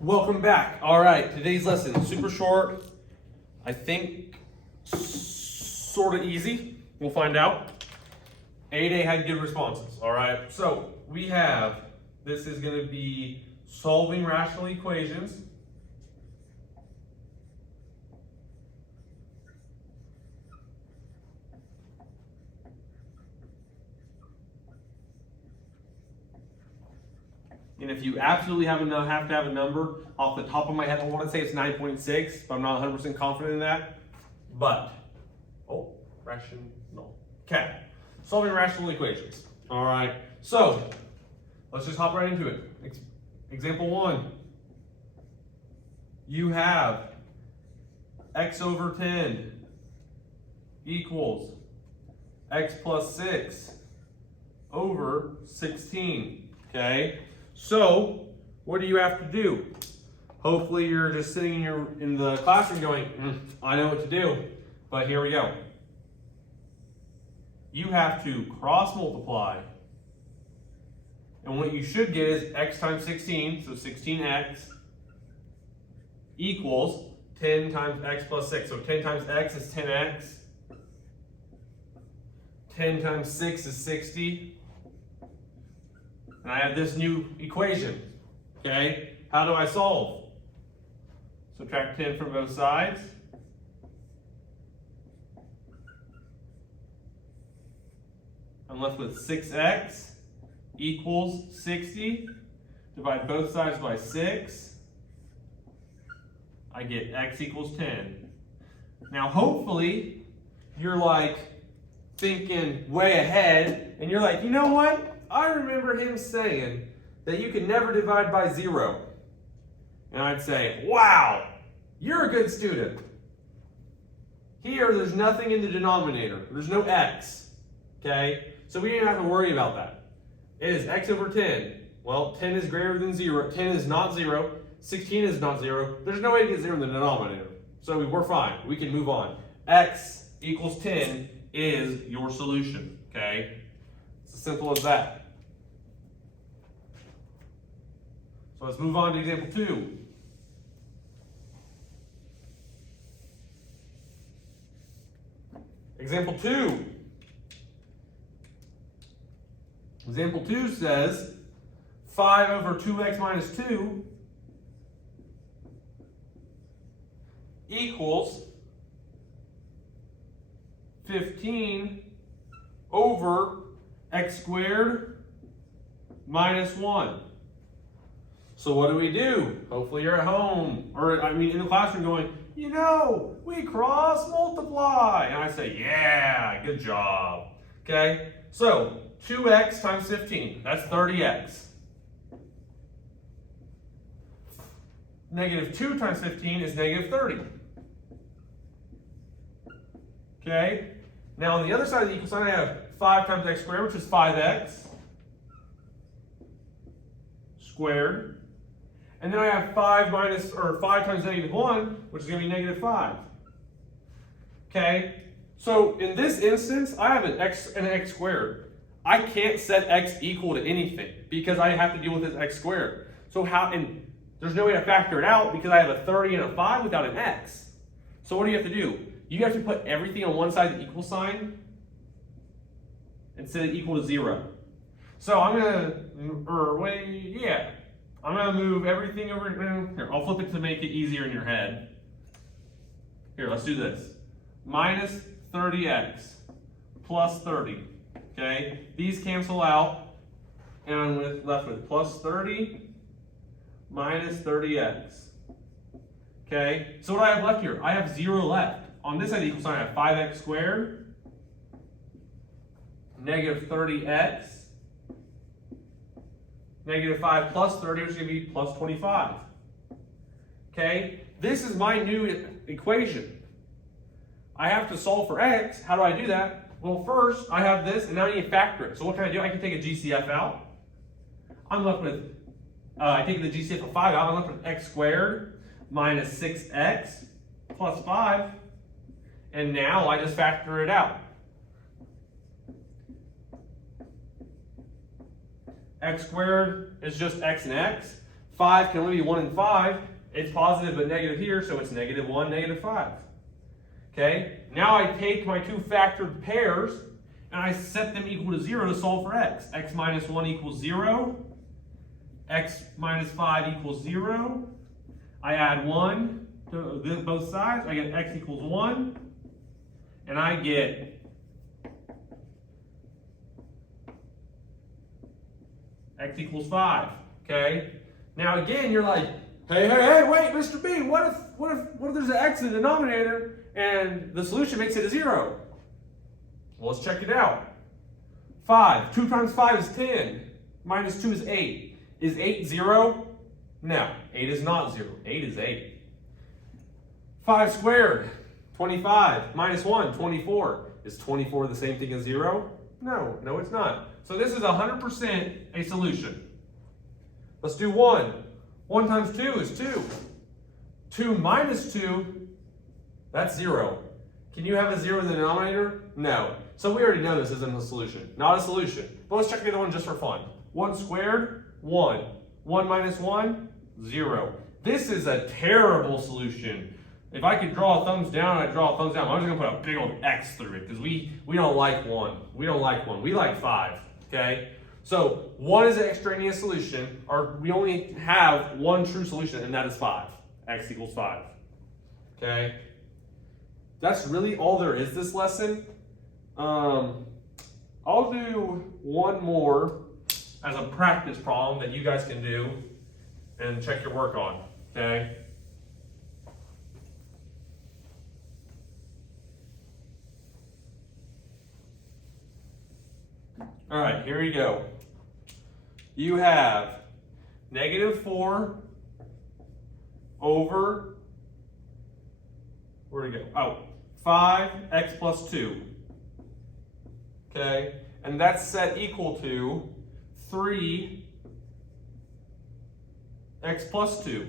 Welcome back. All right, today's lesson, super short. I think sort of easy. We'll find out. 8A had good responses. All right, so we have, this is going to be solving rational equations. And if you absolutely have to have a number, off the top of my head, I want to say it's 9.6, but I'm not 100% confident in that. But, rational. Okay, solving rational equations. All right, so let's just hop right into it. Example 1. You have x over 10 equals x plus 6 over 16. Okay. So, what do you have to do? Hopefully you're just sitting in the classroom going, I know what to do. But here we go. You have to cross multiply. And what you should get is x times 16, so 16x equals 10 times x plus 6. So 10 times x is 10x. 10 times 6 is 60. And I have this new equation, okay? How do I solve? Subtract 10 from both sides. I'm left with 6x equals 60. Divide both sides by 6. I get x equals 10. Now hopefully you're like thinking way ahead and you're like, you know what? I remember him saying that you can never divide by 0. And I'd say, wow, you're a good student. Here, there's nothing in the denominator. There's no x, okay? So we didn't have to worry about that. It is x over 10. Well, 10 is greater than 0. 10 is not 0. 16 is not 0. There's no way to get 0 in the denominator. So we're fine. We can move on. X equals 10 is your solution, okay? It's as simple as that. So let's move on to example 2. Example 2. Example 2 says 5 over 2x minus 2 equals 15 over x squared minus 1. So what do? Hopefully you're at home, or in the classroom going, you know, we cross multiply. And I say, yeah, good job. Okay, so 2x times 15, that's 30x. Negative 2 times 15 is negative 30. Okay, now on the other side of the equal sign, I have 5 times x squared, which is 5x squared. And then I have 5 times negative 1, which is going to be negative 5. Okay, so in this instance, I have an x and an x squared. I can't set x equal to anything because I have to deal with this x squared. So and there's no way to factor it out because I have a 30 and a 5 without an x. So what do you have to do? You have to put everything on one side of the equal sign and set it equal to 0. So I'm going to move everything over here. I'll flip it to make it easier in your head. Here, let's do this. Minus 30x plus 30. Okay, these cancel out, and I'm left with plus 30 minus 30x. Okay, so what do I have left here? I have 0 left. On this side of the equal sign, I have 5x squared, negative 30x, negative 5 plus 30, which is going to be plus 25. Okay, this is my new equation. I have to solve for x. How do I do that? Well, first, I have this, and now I need to factor it. So what can I do? I can take a GCF out. I'm left with, I take the GCF of 5 out. I'm left with x squared minus 6x plus 5. And now I just factor it out. X squared is just x and x. 5 can only be 1 and 5. It's positive but negative here, so it's -1, -5. Okay, now I take my two factored pairs and I set them equal to 0 to solve for x. X minus 1 equals 0. X minus 5 equals 0. I add 1 to both sides. I get x equals 1. And I get x equals 5. Okay? Now again, you're like, hey, wait, Mr. B, what if there's an x in the denominator and the solution makes it a 0? Well, let's check it out. 5. 2 times 5 is 10. Minus 2 is 8. Is 8 0? No, 8 is not 0. 8 is 8. 5 squared, 25. Minus 1, 24. Is 24 the same thing as 0? No, it's not. So this is 100% a solution. Let's do 1. 1 times 2 is 2. 2 minus 2, that's 0. Can you have a 0 in the denominator? No. So we already know this isn't a solution. Not a solution. But let's check the other one just for fun. 1 squared, 1. 1 minus 1, 0. This is a terrible solution. If I could draw a thumbs down, I'd draw a thumbs down. I'm just going to put a big old X through it because we don't like 1. We don't like 1. We like 5. Okay? So 1 is an extraneous solution, or we only have one true solution, and that is 5. X equals 5. Okay? That's really all there is this lesson. I'll do one more as a practice problem that you guys can do and check your work on. Okay? All right, here we go. You have -4 over, where'd it go? Oh, 5x plus 2. Okay, and that's set equal to 3x plus 2.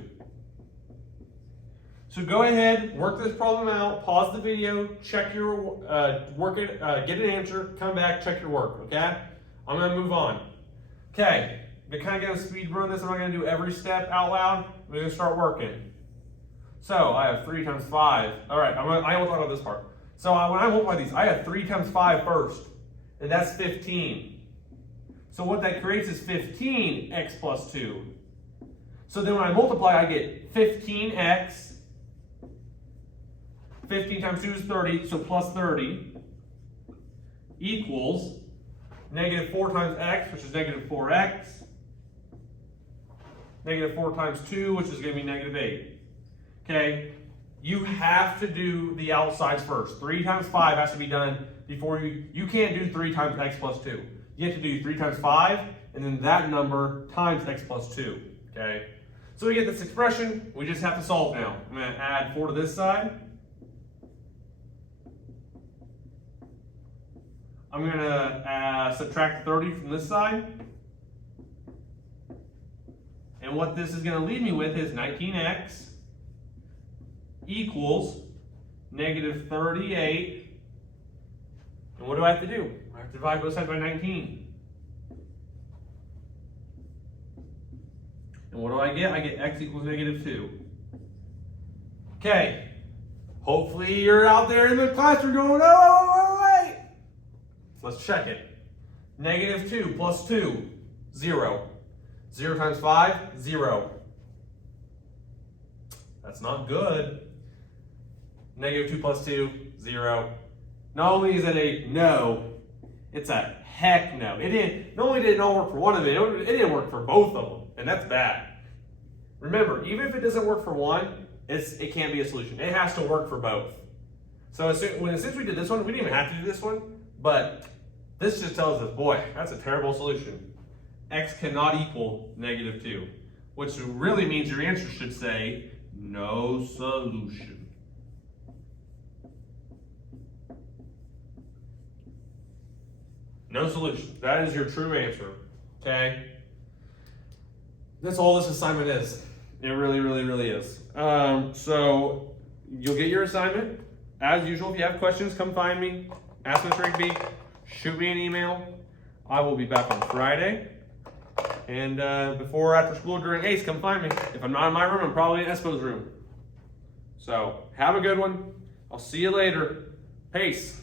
So go ahead, work this problem out, pause the video, check your work it, get an answer, come back, check your work, okay? I'm gonna move on. Okay, to kind of get a speed run this, I'm not gonna do every step out loud. We're gonna start working. So I have 3 times 5. All right, I will talk about this part. So when I multiply these, I have 3 times 5 first, and that's 15. So what that creates is 15x plus 2. So then when I multiply, I get 15x. 15 times 2 is 30, so plus 30 equals -4 times x, which is -4x. -4 times 2, which is going to be -8. Okay, you have to do the outsides first. 3 times 5 has to be done before you can't do 3 times x plus 2. You have to do 3 times 5, and then that number times x plus 2. Okay, so we get this expression. We just have to solve now. I'm going to add 4 to this side. I'm going to subtract 30 from this side. And what this is going to leave me with is 19x equals -38. And what do I have to do? I have to divide both sides by 19. And what do I get? I get x equals -2. Okay. Hopefully you're out there in the classroom going, oh, wait. Let's check it. -2 plus 2, 0. 0 times 5, 0. That's not good. -2 plus 2, 0. Not only is it a no, it's a heck no. Not only did it not work for one of them, it didn't work for both of them, and that's bad. Remember, even if it doesn't work for one, it can't be a solution. It has to work for both. So since we did this one, we didn't even have to do this one, but this just tells us, boy, that's a terrible solution. X cannot equal -2, which really means your answer should say no solution. No solution. That is your true answer. Okay? That's all this assignment is. It really, really, really is. So you'll get your assignment. As usual, if you have questions, come find me. Ask Mr. Rigby. Shoot me an email. I will be back on Friday. And before or after school during ACE, come find me. If I'm not in my room, I'm probably in Espo's room. So have a good one. I'll see you later. Peace.